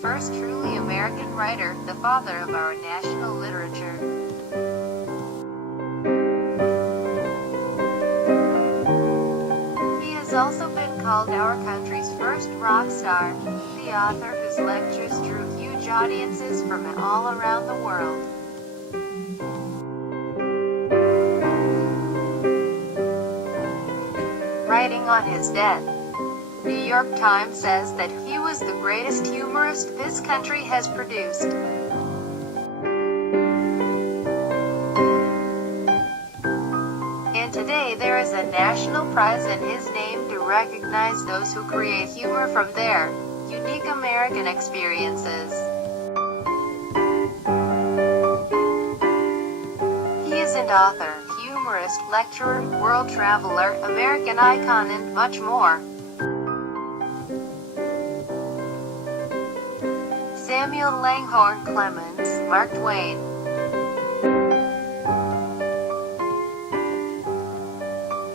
first truly American writer, the father of our national literature. He has also been called our country's first rock star, the author whose lectures drew huge audiences from all around the world. Writing on his death, The New York Times says that he was the greatest humorist this country has produced. And today there is a national prize in his name to recognize those who create humor from their unique American experiences. He is an author, humorist, lecturer, world traveler, American icon, and much more. Samuel Langhorne Clemens, Mark Twain.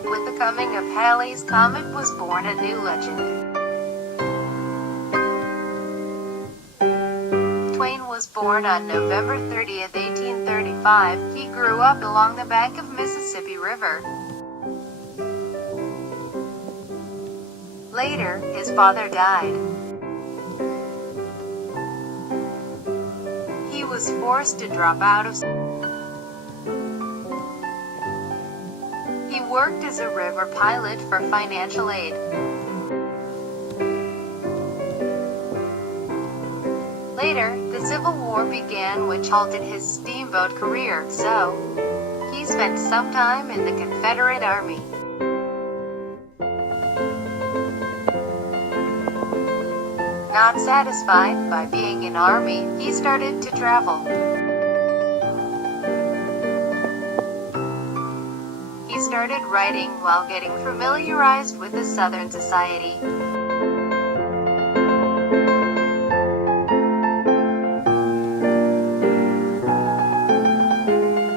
With the coming of Halley's Comet was born a new legend. Twain was born on November 30th, 1835. He grew up along the bank of Mississippi River. Later, his father died. He was forced to drop out of school. He worked as a river pilot for financial aid. Later, the Civil War began, which halted his steamboat career, so he spent some time in the Confederate Army. Not satisfied by being in Army, he started to travel. He started writing while getting familiarized with the Southern society.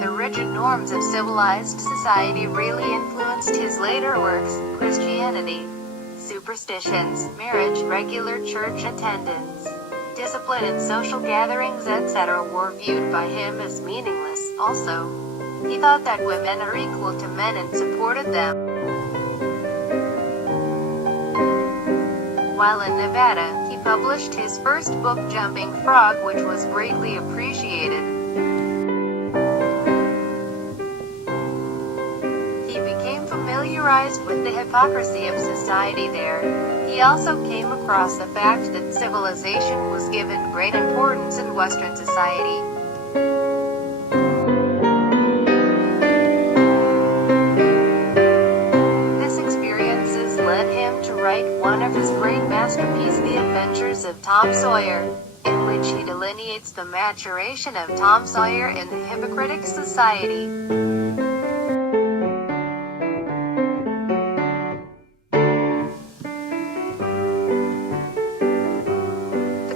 The rigid norms of civilized society really influenced his later works. Christianity, superstitions, marriage, regular church attendance, discipline in social gatherings, etc. were viewed by him as meaningless. Also, he thought that women are equal to men and supported them. While in Nevada, he published his first book, Jumping Frog, which was greatly appreciated. He became familiarized with the hypocrisy of society there. He also came across the fact that civilization was given great importance in Western society. These experiences led him to write one of his great masterpieces, The Adventures of Tom Sawyer, in which he delineates the maturation of Tom Sawyer in the hypocritic society.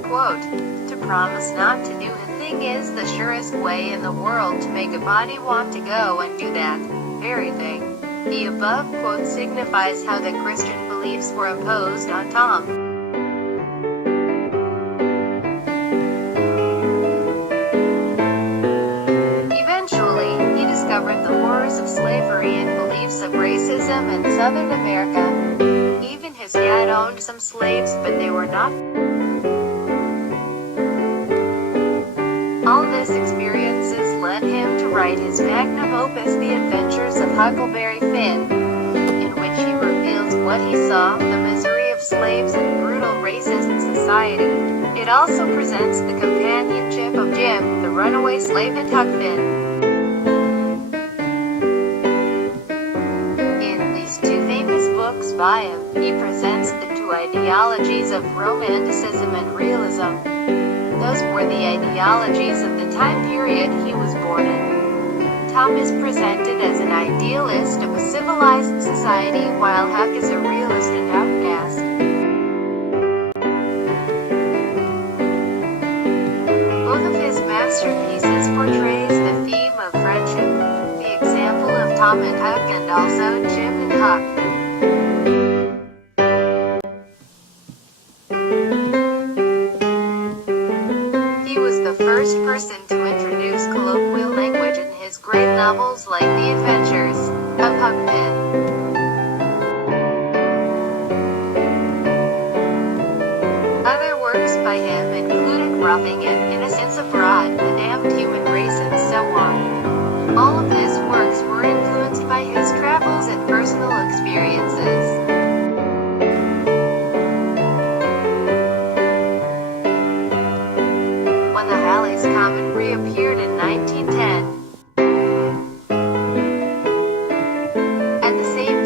Quote, "To promise not to do a thing is the surest way in the world to make a body want to go and do that very thing." The above quote signifies how the Christian beliefs were imposed on Tom. Eventually, he discovered the horrors of slavery and beliefs of racism in Southern America. Even his dad owned some slaves, but they were not. All these experiences led him to write his magnum opus, The Adventures of Huckleberry Finn, in which he reveals what he saw, the misery of slaves and brutal racist society. It also presents the companionship of Jim, the runaway slave, and Huck Finn. In these two famous books by him, he presents the two ideologies of Romanticism and Realism. Those were the ideologies of the time period he was born in. Tom is presented as an idealist of a civilized society, while Huck is a realist and outcast. Both of his masterpieces portrays the theme of friendship, the example of Tom and Huck, and also Jim and Huck.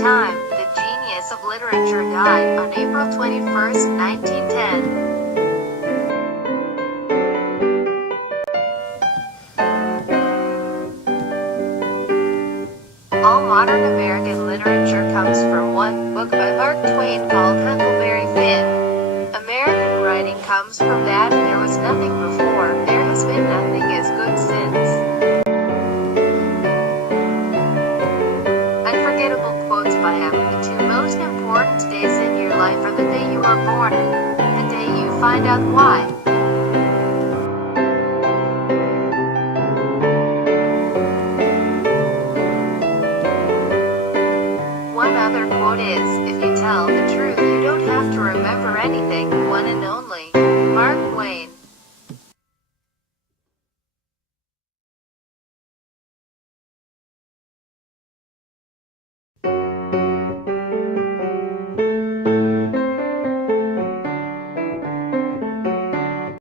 time, the genius of literature died on April 21st, 1910. All modern American literature comes from one book by Mark Twain called Huckleberry Finn. American writing comes from that there was nothing before, there has been nothing as good since. Unforgettable quotes by him. The two most important days in your life are the day you are born and the day you find out why.